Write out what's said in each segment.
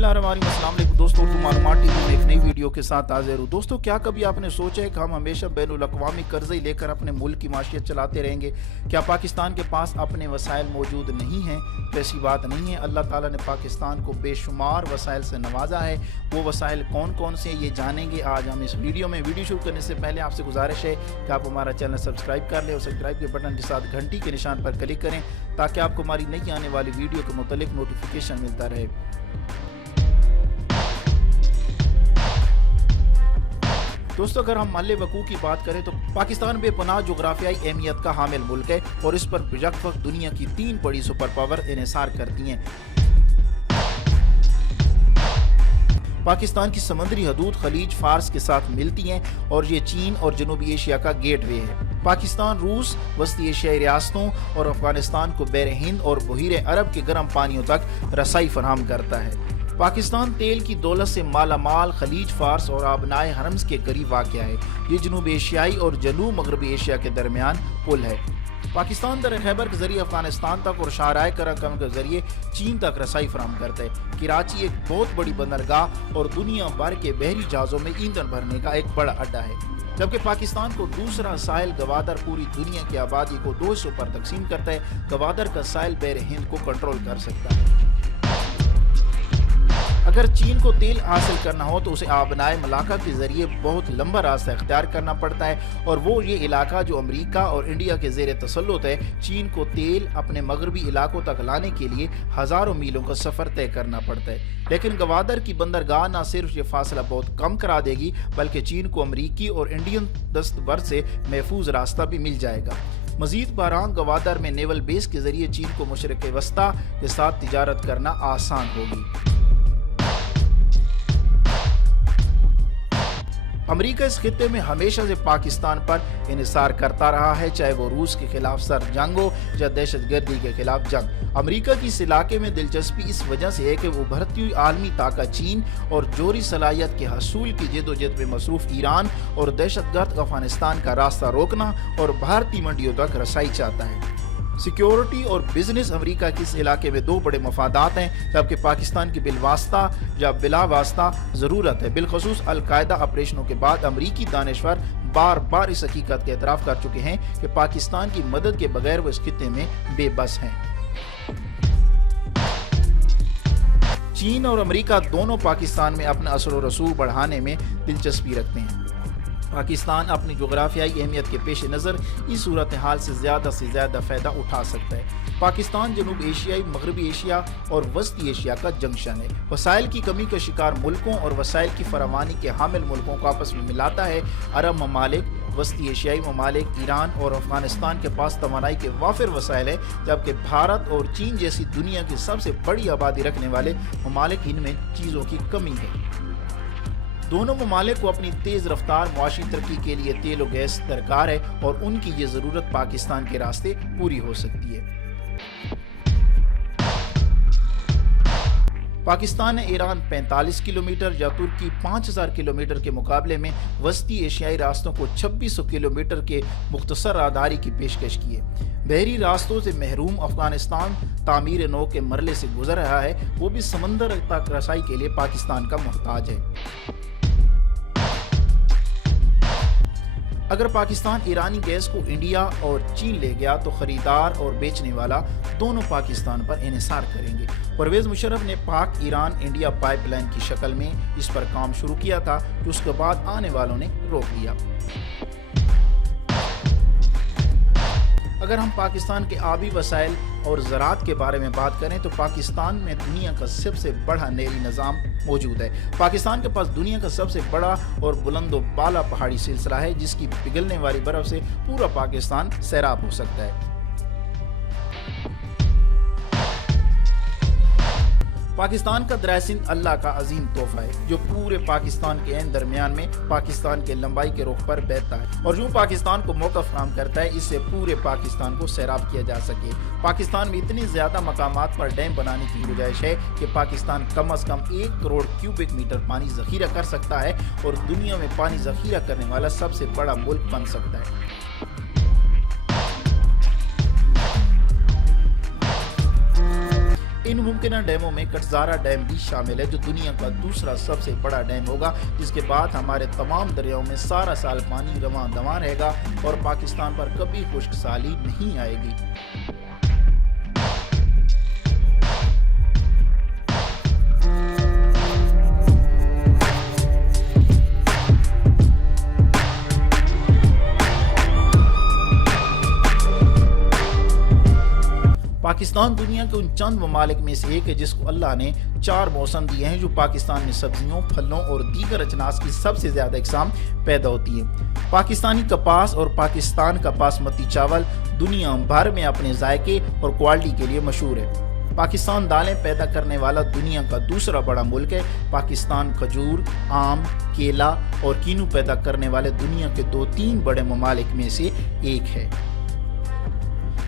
बिस्मिल्लाहिर्रहमानिर्रहीम। अस्सलाम वालेकुम दोस्तों, मालूमात टीवी में एक नई वीडियो के साथ हाजिर हूँ। दोस्तों, क्या कभी आपने सोचा है कि हम हमेशा बैनुल अक़वामी कर्ज़े लेकर अपने मुल्क की माशियत चलाते रहेंगे? क्या पाकिस्तान के पास अपने वसाइल मौजूद नहीं हैं? तो ऐसी बात नहीं है। अल्लाह ताला ने पाकिस्तान को बेशुमार वसाइल से नवाजा है। वो वसाइल कौन कौन से हैं ये जानेंगे आज हम इस वीडियो में। वीडियो शुरू करने से पहले आपसे गुजारिश है कि आप हमारा चैनल सब्सक्राइब कर लें और सब्सक्राइब के बटन के साथ घंटी के निशान पर क्लिक करें ताकि आपको हमारी नई आने वाली वीडियो के मुतालिक नोटिफिकेशन मिलता रहे। दोस्तों, अगर हम महल वकूअ की बात करें तो पाकिस्तान बेपनाह जोग्राफियाई अहमियत का हामिल मुल्क है और इस पर यक वक्त दुनिया की 3 बड़ी सुपर पावर इन्हिसार करती हैं। पाकिस्तान की समंदरी हदूद खलीज फार्स के साथ मिलती हैं और ये चीन और जनूबी एशिया का गेटवे है। पाकिस्तान रूस, वस्ती एशियाई रियासतों और अफगानिस्तान को बैर हिंद और बहीर अरब के गर्म पानियों तक रसाई फराहम करता है। पाकिस्तान तेल की दौलत से माला माल खलीज फार्स और आबनाए हरम्स के करीब वाक़या है। ये जनूब एशियाई और जनूब मगरबी एशिया के दरमियान पुल है। पाकिस्तान दर खैबर के जरिए अफगानिस्तान तक और शाहराह कराकम के जरिए चीन तक रसाई फराहम करता है। कराची एक बहुत बड़ी बंदरगाह और दुनिया भर के बहरी जहाज़ों में ईंधन भरने का एक बड़ा अड्डा है। जबकि पाकिस्तान को दूसरा साहिल गवादर पूरी दुनिया की आबादी को 2 हिस्सों पर तकसीम करता है। गवादर का साहिल बैर हिंद को कंट्रोल कर सकता है। अगर चीन को तेल हासिल करना हो तो उसे आबनाए मलाका के जरिए बहुत लंबा रास्ता इख्तियार करना पड़ता है और वो ये इलाका जो अमेरिका और इंडिया के ज़ेर तसल्लुत है। चीन को तेल अपने मगरबी इलाकों तक लाने के लिए हज़ारों मीलों का सफ़र तय करना पड़ता है। लेकिन गवादर की बंदरगाह न सिर्फ ये फासला बहुत कम करा देगी बल्कि चीन को अमरीकी और इंडियन दस्तबर से महफूज रास्ता भी मिल जाएगा। मजीद बहरान गवादर में नेवल बेस के जरिए चीन को मशरिक़ वस्ता के साथ तिजारत करना आसान होगी। अमेरिका इस खित्ते में हमेशा से पाकिस्तान पर इन्हिसार करता रहा है, चाहे वो रूस के खिलाफ सर जंग हो या दहशतगर्दी के खिलाफ जंग। अमेरिका की इस इलाके में दिलचस्पी इस वजह से है कि वो उभरती हुई आलमी ताकत चीन और जोहरी सलाहियत के हसूल की जदोजहद में मसरूफ ईरान और दहशतगर्द अफगानिस्तान का रास्ता रोकना और भारतीय मंडियों तक रसाई चाहता है। सिक्योरिटी और बिजनेस अमेरिका की इस इलाके में 2 बड़े मफादात हैं, जबकि पाकिस्तान की बिलवास्ता या बिला वास्ता ज़रूरत है। बिलखसूस अल-कायदा ऑपरेशनों के बाद अमरीकी दानिशवर बार बार इस हकीकत का एतराफ़ कर चुके हैं कि पाकिस्तान की मदद के बगैर वो इस खित्ते में बेबस हैं। चीन और अमेरिका दोनों पाकिस्तान में अपना असर व रसूख बढ़ाने में दिलचस्पी रखते हैं। पाकिस्तान अपनी जोग्राफियाई अहमियत के पेश नज़र इस सूरत हाल से ज़्यादा फ़ायदा उठा सकता है। पाकिस्तान जनूब एशियाई, मगरबी एशिया और वस्ती एशिया का जंक्शन है। वसाइल की कमी का शिकार मुल्कों और वसाइल की फरावानी के हामिल मुल्कों को आपस में मिलाता है। अरब ममालिक, वस्ती एशियाई ममालिक, ईरान और अफगानिस्तान के पास तवानाई के वाफिर वसाइल है, जबकि भारत और चीन जैसी दुनिया की सबसे बड़ी आबादी रखने वाले ममालिक इनमें चीज़ों की कमी है। दोनों ममालिक को अपनी तेज़ रफ्तार मुआशी तरक्की के लिए तेल और गैस दरकार है और उनकी ये ज़रूरत पाकिस्तान के रास्ते पूरी हो सकती है। पाकिस्तान ने ईरान 45 किलोमीटर या तुर्की 5000 किलोमीटर के मुकाबले में वस्ती एशियाई रास्तों को 2600 किलोमीटर के मुख्तसर राहदारी की पेशकश की है। बहरी रास्तों से महरूम अफगानिस्तान तामीर नौ के मरले से गुजर रहा है, वो भी समंदर तक रसाई के लिए पाकिस्तान का मोहताज है। अगर पाकिस्तान ईरानी गैस को इंडिया और चीन ले गया तो खरीदार और बेचने वाला दोनों पाकिस्तान पर इन्हिसार करेंगे। परवेज़ मुशर्रफ ने पाक ईरान इंडिया पाइपलाइन की शक्ल में इस पर काम शुरू किया था, जो उसके बाद आने वालों ने रोक लिया। अगर हम पाकिस्तान के आबी वसाइल और ज़राअत के बारे में बात करें तो पाकिस्तान में दुनिया का सबसे बड़ा नहरी निज़ाम मौजूद है। पाकिस्तान के पास दुनिया का सबसे बड़ा और बुलंदो बाला पहाड़ी सिलसिला है, जिसकी पिघलने वाली बर्फ से पूरा पाकिस्तान सैराब हो सकता है। पाकिस्तान का दरिया सिंध अल्लाह का अजीम तोहफा है, जो पूरे पाकिस्तान के एन दरमियान में पाकिस्तान के लंबाई के रुख पर बहता है और यूँ पाकिस्तान को मौका फराहम करता है इससे पूरे पाकिस्तान को सैराब किया जा सके। पाकिस्तान में इतनी ज़्यादा मकामात पर डैम बनाने की गुंजाइश है कि पाकिस्तान कम अज़ कम 1 करोड़ क्यूबिक मीटर पानी ज़ख़ीरा कर सकता है और दुनिया में पानी ज़ख़ीरा करने वाला सबसे बड़ा मुल्क बन सकता है। इन मुमकिन डैमों में कटजारा डैम भी शामिल है, जो दुनिया का दूसरा सबसे बड़ा डैम होगा, जिसके बाद हमारे तमाम दरियाओं में सारा साल पानी रवां दवां रहेगा और पाकिस्तान पर कभी खुश्क साली नहीं आएगी। पाकिस्तान दुनिया के उन चंद ममालिक में से एक है जिसको अल्लाह ने 4 मौसम दिए हैं, जो पाकिस्तान में सब्जियों, फलों और दीगर अजनास की सबसे ज़्यादा इकसाम पैदा होती है। पाकिस्तानी कपास और पाकिस्तान का बासमती चावल दुनिया भर में अपने जायके और क्वालिटी के लिए मशहूर है। पाकिस्तान दालें पैदा करने वाला दुनिया का दूसरा बड़ा मुल्क है। पाकिस्तान खजूर, आम, केला और कीनू पैदा करने वाले दुनिया के 2-3 बड़े ममालिक में से एक है।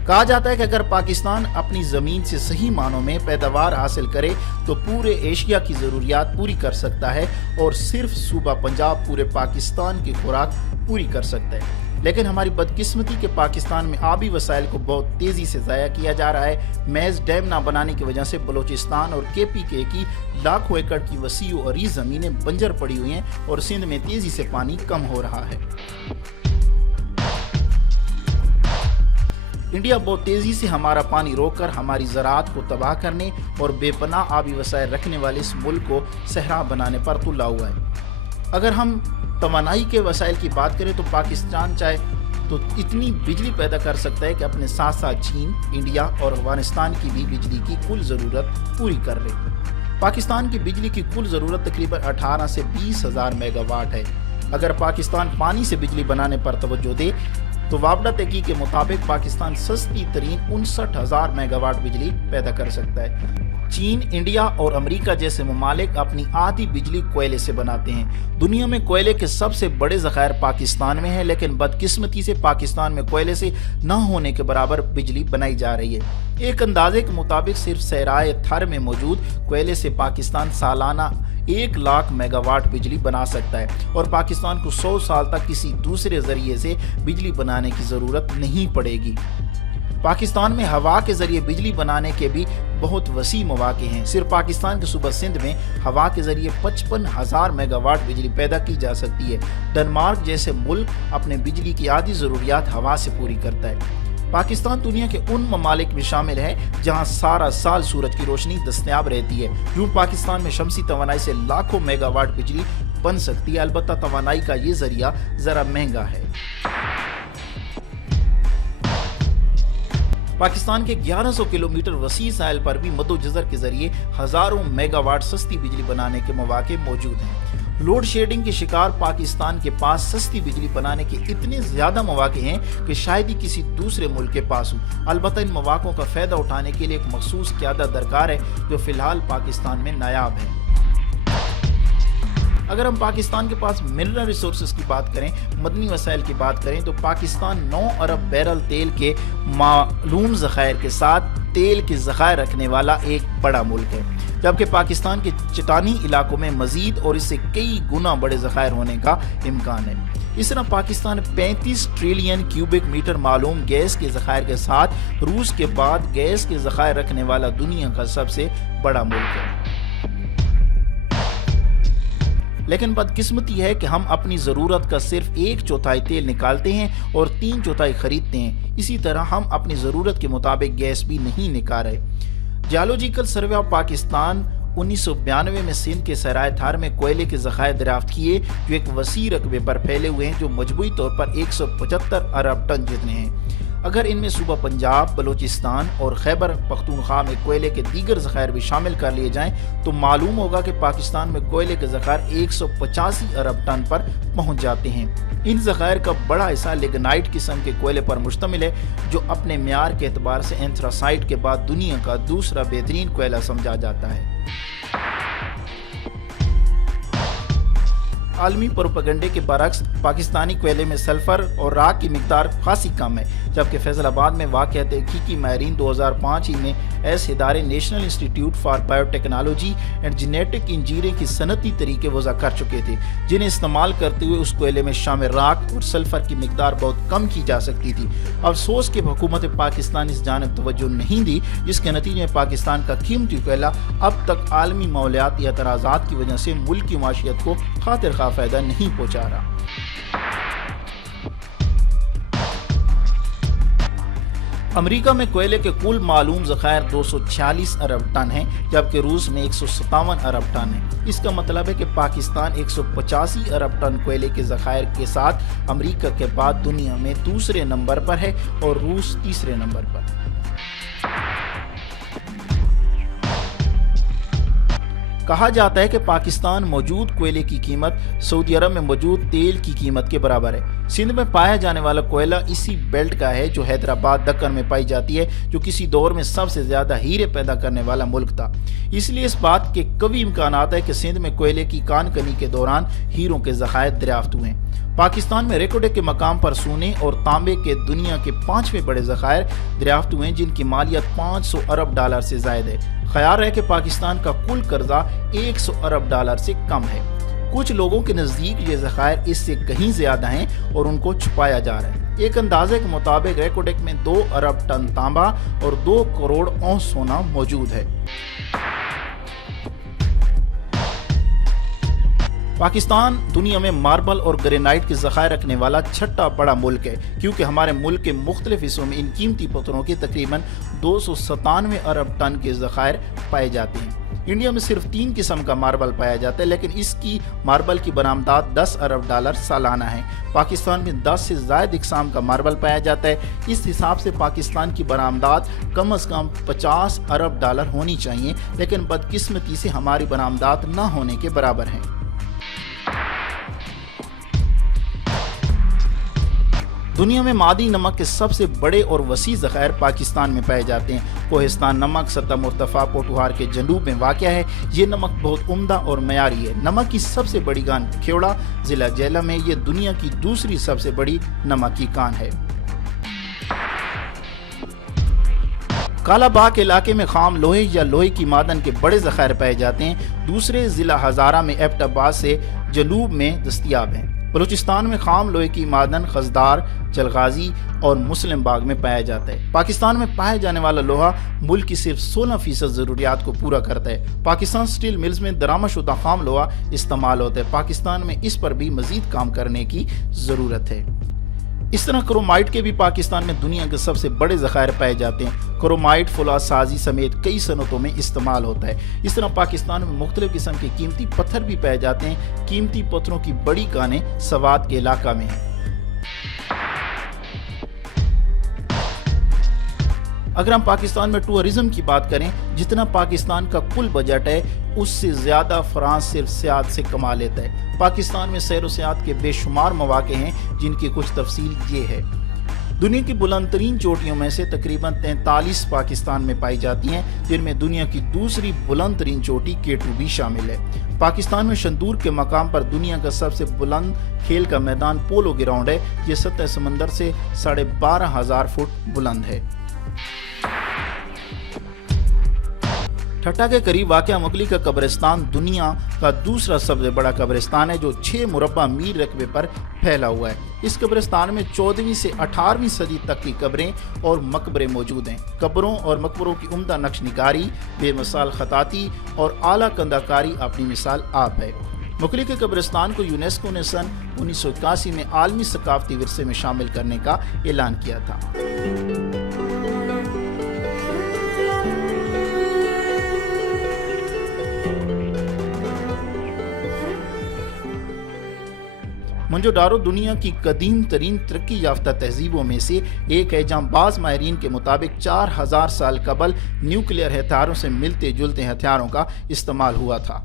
कहा जाता है कि अगर पाकिस्तान अपनी ज़मीन से सही मानों में पैदावार हासिल करे तो पूरे एशिया की ज़रूरियात पूरी कर सकता है और सिर्फ सूबा पंजाब पूरे पाकिस्तान की खुराक पूरी कर सकता है। लेकिन हमारी बदकिस्मती के पाकिस्तान में आबी वसाइल को बहुत तेज़ी से ज़ाया किया जा रहा है। मैज़ डैम ना बनाने की वजह से बलूचिस्तान और KPK की लाखों एकड़ की वसी और अरीज़ ज़मीनें बंजर पड़ी हुई हैं और सिंध में तेज़ी से पानी कम हो रहा है। इंडिया बहुत तेज़ी से हमारा पानी रोककर हमारी ज़राअत को तबाह करने और बेपनाह आबी वसाइल रखने वाले इस मुल्क को सहरा बनाने पर तुला हुआ है। अगर हम तवानाई के वसाइल की बात करें तो पाकिस्तान चाहे तो इतनी बिजली पैदा कर सकता है कि अपने साथ साथ चीन, इंडिया और अफगानिस्तान की भी बिजली की कुल ज़रूरत पूरी कर ले। पाकिस्तान की बिजली की कुल ज़रूरत तकरीबन 18 से 20 हज़ार मेगावाट है। अगर पाकिस्तान पानी से बिजली बनाने पर तवज्जो दे तो वापडा तहकीक के मुताबिक पाकिस्तान सस्ती तरीन 59,000 मेगावाट बिजली पैदा कर सकता है। चीन, इंडिया और अमेरिका जैसे ममालिक अपनी आधी बिजली कोयले से बनाते हैं। दुनिया में कोयले के सबसे बड़े ज़खायर पाकिस्तान में हैं, लेकिन बदकिस्मती से पाकिस्तान में कोयले से न होने के बराबर बिजली बनाई जा रही है। एक अंदाजे के मुताबिक सिर्फ सहराए थर में मौजूद कोयले से पाकिस्तान सालाना 1 लाख मेगावाट बिजली बना सकता है और पाकिस्तान को 100 साल तक किसी दूसरे जरिए से बिजली बनाने की ज़रूरत नहीं पड़ेगी। पाकिस्तान में हवा के ज़रिए बिजली बनाने के भी बहुत वसी मौके हैं। सिर्फ पाकिस्तान के सूबा सिंध में हवा के ज़रिए 55,000 मेगावाट बिजली पैदा की जा सकती है। डेनमार्क जैसे मुल्क अपने बिजली की आधी ज़रूरियात हवा से पूरी करता है। पाकिस्तान दुनिया के उन ममालिक में शामिल है जहां सारा साल सूरज की रोशनी दस्तयाब रहती है। यूं पाकिस्तान में शमसी तवानाई से लाखों मेगावाट बिजली बन सकती है, अलबत्ता तवानाई का ये जरिया ज़रा महंगा है। पाकिस्तान के 1100 किलोमीटर वसी साहिल पर भी मदोजज़र के जरिए हज़ारों मेगावाट सस्ती बिजली बनाने के मौके मौजूद हैं। लोड शेडिंग के शिकार पाकिस्तान के पास सस्ती बिजली बनाने के इतने ज़्यादा मौके हैं कि शायद ही किसी दूसरे मुल्क के पास हो। अलबत्ता इन मौक़ों का फ़ायदा उठाने के लिए एक मखसूस क़यादत दरकार है, जो फ़िलहाल पाकिस्तान में नायाब है। अगर हम पाकिस्तान के पास मिनरल रिसोर्सेज की बात करें, मदनी वसाइल की बात करें, तो पाकिस्तान 9 अरब बैरल तेल के मालूम ज़खायर के साथ तेल के ज़खायर रखने वाला एक बड़ा मुल्क है, जबकि पाकिस्तान के चट्टानी इलाकों में मज़ीद और इससे कई गुना बड़े ज़खायर होने का इम्कान है। इस तरह पाकिस्तान 35 ट्रिलियन क्यूबिक मीटर मालूम गैस के ज़खायर के साथ रूस के बाद गैस के ज़खायर रखने वाला दुनिया का सबसे बड़ा मुल्क है। लेकिन बदकिस्मती है कि हम अपनी ज़रूरत का सिर्फ 1/4 तेल निकालते हैं और 3/4 खरीदते हैं। इसी तरह हम अपनी ज़रूरत के मुताबिक गैस भी नहीं निकाल रहे। जियोलॉजिकल सर्वे ऑफ पाकिस्तान 1992 में सिंध के सराय थार में कोयले के ज़खायर दरियाफ्त किए, जो एक वसी रकबे पर फैले हुए हैं, जो मजमूई तौर पर 175 अरब टन जितने हैं। अगर इनमें सूबा पंजाब, बलूचिस्तान और खैबर पख्तूनख्वा में कोयले के दीगर ज़खायर भी शामिल कर लिए जाएं तो मालूम होगा कि पाकिस्तान में कोयले के ज़खायर 185 अरब टन पर पहुंच जाते हैं। इन ज़खायर का बड़ा हिस्सा लिग्नाइट किस्म के कोयले पर मुश्तमिल है, जो अपने म्यार के एतबार से एंथ्रासाइट के बाद दुनिया का दूसरा बेहतरीन कोयला समझा जाता है। عالمی پروپیگنڈے کے برعکس پاکستانی کوئلے میں سلفر اور راک کی مقدار خاصی کم ہے، جبکہ فیصل آباد میں واقع تحقیقی ماہرین 2005 میں ایس ادارے نیشنل انسٹی ٹیوٹ for bio technology and genetic engineering کی صنعتی طریقے وضع کر چکے تھے، جنہیں استعمال کرتے ہوئے اس کوئلے میں شامل راک اور سلفر کی مقدار بہت کم کی جا سکتی تھی۔ افسوس کہ حکومت پاکستان اس جانب توجہ نہیں دی، جس کے نتیجے میں پاکستان کا قیمتی کوئلہ اب تک عالمی ماحولیاتی اعتراضات کی وجہ سے ملک کی معیشت کو خاطر خواہ فائدہ نہیں پہنچا رہا۔ امریکہ میں کوئلے کے کل معلوم ذخائر 246 ارب ٹن ہیں، جبکہ روس میں 157 ارب ٹن ہیں۔ اس کا مطلب ہے کہ پاکستان 185 ارب ٹن کوئلے کے ذخائر کے ساتھ امریکہ کے بعد دنیا میں دوسرے نمبر پر ہے اور روس تیسرے نمبر پر۔ کہا جاتا ہے کہ پاکستان موجود کوئلے کی قیمت سعودی عرب میں موجود تیل کی قیمت کے برابر ہے۔ سندھ میں پایا جانے والا کوئلہ اسی بیلٹ کا ہے جو حیدرآباد دکن میں پائی جاتی ہے، جو کسی دور میں سب سے زیادہ ہیرے پیدا کرنے والا ملک تھا۔ اس لیے اس بات کے قوی امکانات ہے کہ سندھ میں کوئلے کی کان کنی کے دوران ہیروں کے ذخائر دریافت ہوئے۔ پاکستان میں ریکوڈے کے مقام پر سونے اور تانبے کے دنیا کے 5ویں بڑے ذخائر دریافت ہوئے، جن کی مالیت $500 ارب سے زائد ہے۔ خیال ہے کہ پاکستان کا کل قرضہ $100 ارب سے کم ہے۔ کچھ لوگوں کے نزدیک یہ ذخائر اس سے کہیں زیادہ ہیں اور ان کو چھپایا جا رہا ہے۔ ایک اندازے کے مطابق ریکوڈیک میں 2 ارب ٹن تانبا اور 2 کروڑ اونس سونا موجود ہے۔ پاکستان دنیا میں ماربل اور گرینائٹ کے ذخائر رکھنے والا چھٹا بڑا ملک ہے، کیونکہ ہمارے ملک کے مختلف حصوں میں ان قیمتی پتھروں کے تقریباً 297 ارب ٹن کے ذخائر پائے جاتے ہیں۔ انڈیا میں صرف 3 قسم کا ماربل پایا جاتا ہے، لیکن اس کی ماربل کی برآمدات $10 ارب سالانہ ہیں۔ پاکستان میں 10 سے زائد اقسام کا ماربل پایا جاتا ہے۔ اس حساب سے پاکستان کی برآمدات کم از کم $50 ارب ہونی چاہیے، لیکن بدقسمتی سے ہماری برآمدات نہ ہونے کے برابر ہیں۔ دنیا میں معدنی نمک کے سب سے بڑے اور وسیع ذخائر پاکستان میں پائے جاتے ہیں۔ کوہستان نمک سطح مرتفع پوٹھوہار کے جنوب میں واقع ہے۔ یہ نمک بہت عمدہ اور معیاری ہے۔ نمک کی سب سے بڑی کان کھیوڑا ضلع جہلم میں، یہ دنیا کی دوسری سب سے بڑی نمک کی کان ہے۔ کالا باغ علاقے میں خام لوہے یا لوہے کی معدن کے بڑے ذخائر پائے جاتے ہیں۔ دوسرے ضلع ہزارہ میں ایبٹ آباد سے جنوب میں دستیاب ہیں۔ بلوچستان میں خام لوہے کی معدن خزدار، چلغازی اور مسلم باغ میں پایا جاتا ہے۔ پاکستان میں پائے جانے والا لوہا ملک کی صرف 16% ضروریات کو پورا کرتا ہے۔ پاکستان سٹیل ملز میں درآمد شدہ خام لوہا استعمال ہوتا ہے۔ پاکستان میں اس پر بھی مزید کام کرنے کی ضرورت ہے۔ اس طرح کرومائٹ کے بھی پاکستان میں دنیا کے سب سے بڑے ذخائر پائے جاتے ہیں۔ کرومائٹ فولاد سازی سمیت کئی صنعتوں میں استعمال ہوتا ہے۔ اس طرح پاکستان میں مختلف قسم کے قیمتی پتھر بھی پائے جاتے ہیں۔ قیمتی پتھروں کی بڑی کانیں سوات کے علاقہ میں ہیں۔ اگر ہم پاکستان میں ٹورزم کی بات کریں، جتنا پاکستان کا کل بجٹ ہے اس سے زیادہ فرانس صرف سیاحت سے کما لیتا ہے۔ پاکستان میں سیر و سیاحت کے بے شمار مواقع ہیں، جن کی کچھ تفصیل یہ ہے۔ دنیا کی بلند ترین چوٹیوں میں سے تقریباً 43 پاکستان میں پائی جاتی ہیں، جن میں دنیا کی دوسری بلند ترین چوٹی K2 بھی شامل ہے۔ پاکستان میں شندور کے مقام پر دنیا کا سب سے بلند کھیل کا میدان پولو گراؤنڈ ہے۔ یہ سطح سمندر سے 12,500 فٹ بلند ہے۔ ٹھٹھا کے قریب واقع مغلی کا قبرستان دنیا کا دوسرا سب سے بڑا قبرستان ہے، جو 6 مربع میل رقبے پر پھیلا ہوا ہے۔ اس قبرستان میں 14ویں سے 18ویں صدی تک کی قبریں اور مقبرے موجود ہیں۔ قبروں اور مقبروں کی عمدہ نقش نگاری، بے مثال خطاطی اور اعلیٰ کندہ کاری اپنی مثال آپ ہے۔ مغلی کے قبرستان کو یونیسکو نے سن 1981 میں عالمی ثقافتی ورثے میں شامل کرنے کا اعلان کیا تھا۔ منجو ڈارو دنیا کی قدیم ترین ترقی یافتہ تہذیبوں میں سے ایک ہے، جہاں بعض ماہرین کے مطابق 4000 سال قبل نیوکلیئر ہتھیاروں سے ملتے جلتے ہتھیاروں کا استعمال ہوا تھا۔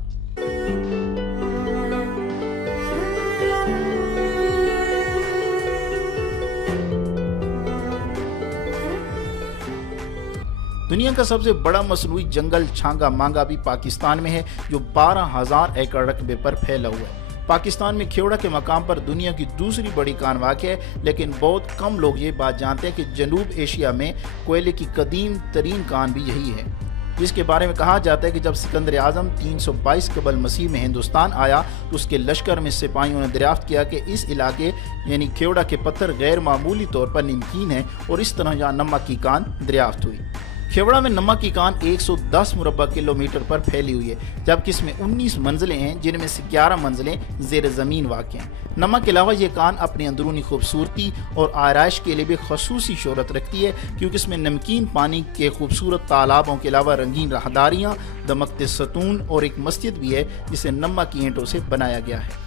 دنیا کا سب سے بڑا مصنوعی جنگل چھانگا مانگا بھی پاکستان میں ہے، جو 12,000 ایکڑ رقبے پر پھیلا ہوا ہے۔ पाकिस्तान में खेवड़ा के मकाम पर दुनिया की दूसरी बड़ी कान वाक़या है, लेकिन बहुत कम लोग ये बात जानते हैं कि जनूब एशिया में कोयले की कदीम तरीन कान भी यही है, जिसके बारे में कहा जाता है कि जब सिकंदर आज़म 322 कबल मसीह में हिंदुस्तान आया तो उसके लश्कर में सिपाहियों ने दरियाफ्त किया कि इस इलाके यानी खेवड़ा के पत्थर गैर मामूली तौर पर नमकीन है और इस तरह यहाँ नमक की कान दरियाफ्त हुई। खेवड़ा में नमक की कान 110 मुरबा किलोमीटर पर फैली हुई है, जबकि इसमें 19 मंजिलें हैं, जिनमें से 11 मंजिलें ज़ेर ज़मीन वाक़ हैं। नमक के अलावा ये कान अपनी अंदरूनी खूबसूरती और आराइश के लिए भी खसूसी शोहरत रखती है, क्योंकि इसमें नमकीन पानी के खूबसूरत तालाबों के अलावा रंगीन राहदारियाँ, दमकते सतून और एक मस्जिद भी है जिसे नमक की ईंटों से बनाया गया है।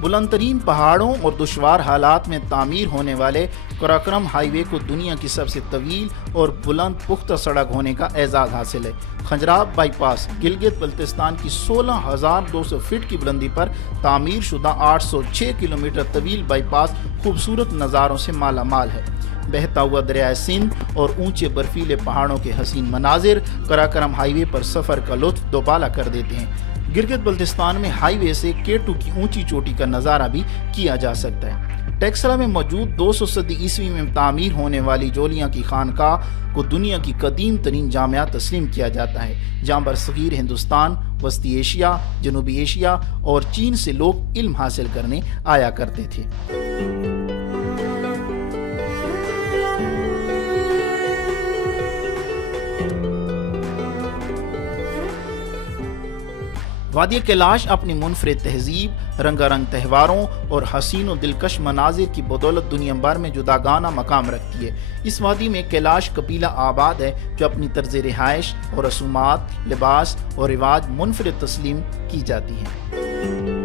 बुलंदतरीन पहाड़ों और दुश्वार हालात में तामीर होने वाले कराक्रम हाईवे को दुनिया की सबसे तवील और बुलंद पुख्ता सड़क होने का एजाज़ हासिल है। खंजराब बाईपास गिलगित बल्तिस्तान की 16,200 फीट की बुलंदी पर तामीर शुदा 806 किलोमीटर तवील बाईपास खूबसूरत नज़ारों से माला माल है। बहता हुआ दरियाए सिंध और ऊंचे बर्फीले पहाड़ों के हसीन मनाजिर कराक्रम हाईवे पर सफ़र का लुत्फ दोबाला कर देते हैं। गिलगित बल्तिस्तान में हाईवे से K2 की ऊंची चोटी का नज़ारा भी किया जा सकता है। टेक्सला में मौजूद 200 सदी ईस्वी में तामीर होने वाली जोलियां की खानकाह को दुनिया की कदीम तरीन जामिया तस्लीम किया जाता है, जहाँ पर सगीर हिंदुस्तान, वस्ती एशिया, जनूबी एशिया और चीन से लोग इल्म हासिल करने आया करते थे। वादी कैलाश अपनी मुनफरिद तहजीब, रंगारंग त्योहारों और हसीन और दिलकश मनाजिर की बदौलत दुनिया भर में जुदागाना मकाम रखती है। इस वादी में कैलाश कबीला आबाद है जो अपनी तर्ज रिहाइश और रसूमात, लिबास और रिवाज मुनफरिद तस्लीम की जाती हैं।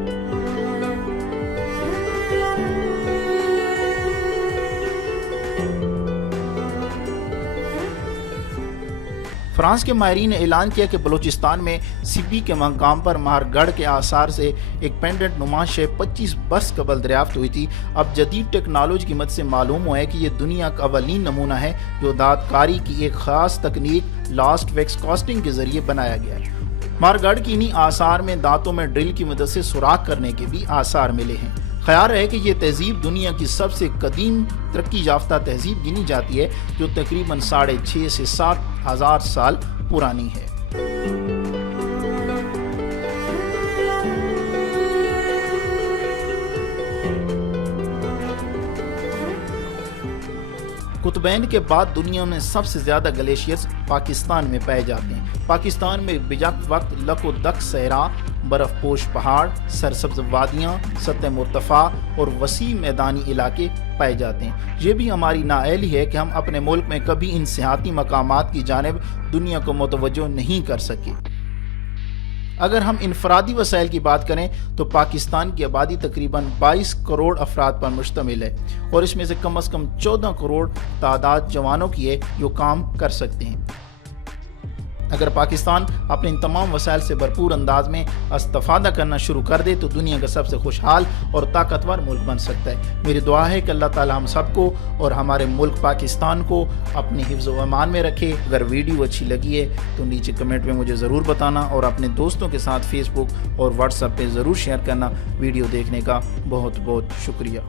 फ्रांस के माहिरीन ने ऐलान किया कि बलूचिस्तान में सिब्बी के मकाम पर मारगढ़ के आसार से एक पेंडेंट नुमा शे 25 बरस कबल दरियाफ्त हुई थी। अब जदीद टेक्नोलॉजी की मदद से मालूम हुआ है कि यह दुनिया का अवलीन नमूना है जो दादकारी की एक ख़ास तकनीक लास्ट वैक्स कास्टिंग के जरिए बनाया गया है। मारगढ़ की इन्हीं आसार में दांतों में ड्रिल की मदद से सुराख करने के भी आसार मिले हैं। ख्याल है कि ये तहजीब दुनिया की सबसे कदीम तरक्की याफ्ता तहजीब गिनी जाती है, जो तकरीबन 6,500 से 7,000 साल पुरानी है। कुतुबैन के बाद दुनिया में सबसे ज़्यादा ग्लेशियर्स पाकिस्तान में पाए जाते हैं। पाकिस्तान में बिजक वक्त लकोदक सहरा, बर्फ़पोश पहाड़, सरसब्ज वादियाँ, सतह मुर्तफ़ा और वसी मैदानी इलाके पाए जाते हैं। ये भी हमारी नाअहली है कि हम अपने मुल्क में कभी इन सियाहती मकामात की जानिब दुनिया को मुतवज्जो नहीं कर सके। अगर हम इनफरादी वसाइल की बात करें तो पाकिस्तान की आबादी तकरीबन 22 करोड़ अफराद पर मुश्तमिल है और इसमें से कम 14 करोड़ तादाद जवानों की है जो काम कर सकते हैं। अगर पाकिस्तान अपने इन तमाम वसाइल से भरपूर अंदाज में इस्तेफादा करना शुरू कर दे तो दुनिया का सबसे खुशहाल और ताकतवर मुल्क बन सकता है। मेरी दुआ है कि अल्लाह ताला हम सबको और हमारे मुल्क पाकिस्तान को अपने हिफ्ज़ व अमान में रखे। अगर वीडियो अच्छी लगी है तो नीचे कमेंट में मुझे ज़रूर बताना और अपने दोस्तों के साथ फेसबुक और व्हाट्सएप पे ज़रूर शेयर करना। वीडियो देखने का बहुत बहुत शुक्रिया।